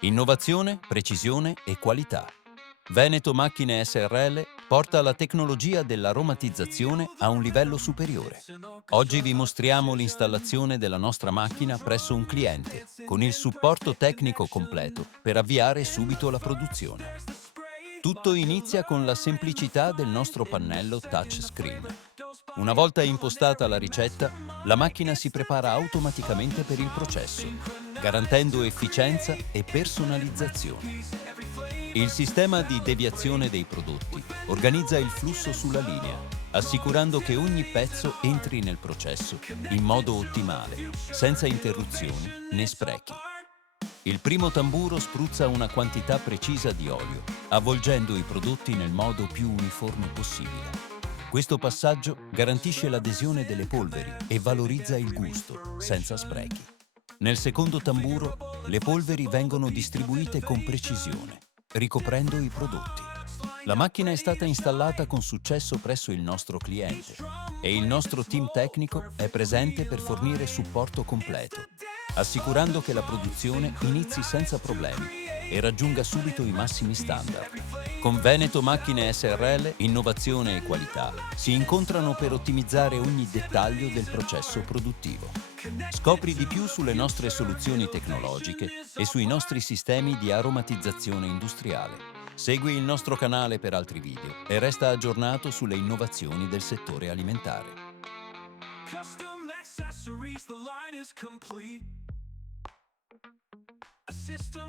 Innovazione, precisione e qualità. Veneto Macchine SRL porta la tecnologia dell'aromatizzazione a un livello superiore. Oggi vi mostriamo l'installazione della nostra macchina presso un cliente, con il supporto tecnico completo per avviare subito la produzione. Tutto inizia con la semplicità del nostro pannello touchscreen. Una volta impostata la ricetta, la macchina si prepara automaticamente per il processo, garantendo efficienza e personalizzazione. Il sistema di deviazione dei prodotti organizza il flusso sulla linea, assicurando che ogni pezzo entri nel processo in modo ottimale, senza interruzioni né sprechi. Il primo tamburo spruzza una quantità precisa di olio, avvolgendo i prodotti nel modo più uniforme possibile. Questo passaggio garantisce l'adesione delle polveri e valorizza il gusto, senza sprechi. Nel secondo tamburo, le polveri vengono distribuite con precisione, ricoprendo i prodotti. La macchina è stata installata con successo presso il nostro cliente e il nostro team tecnico è presente per fornire supporto completo, assicurando che la produzione inizi senza problemi e raggiunga subito i massimi standard. Con Veneto Macchine SRL, innovazione e qualità si incontrano per ottimizzare ogni dettaglio del processo produttivo. Scopri di più sulle nostre soluzioni tecnologiche e sui nostri sistemi di aromatizzazione industriale. Segui il nostro canale per altri video e resta aggiornato sulle innovazioni del settore alimentare. Custom accessories, the line is complete. A system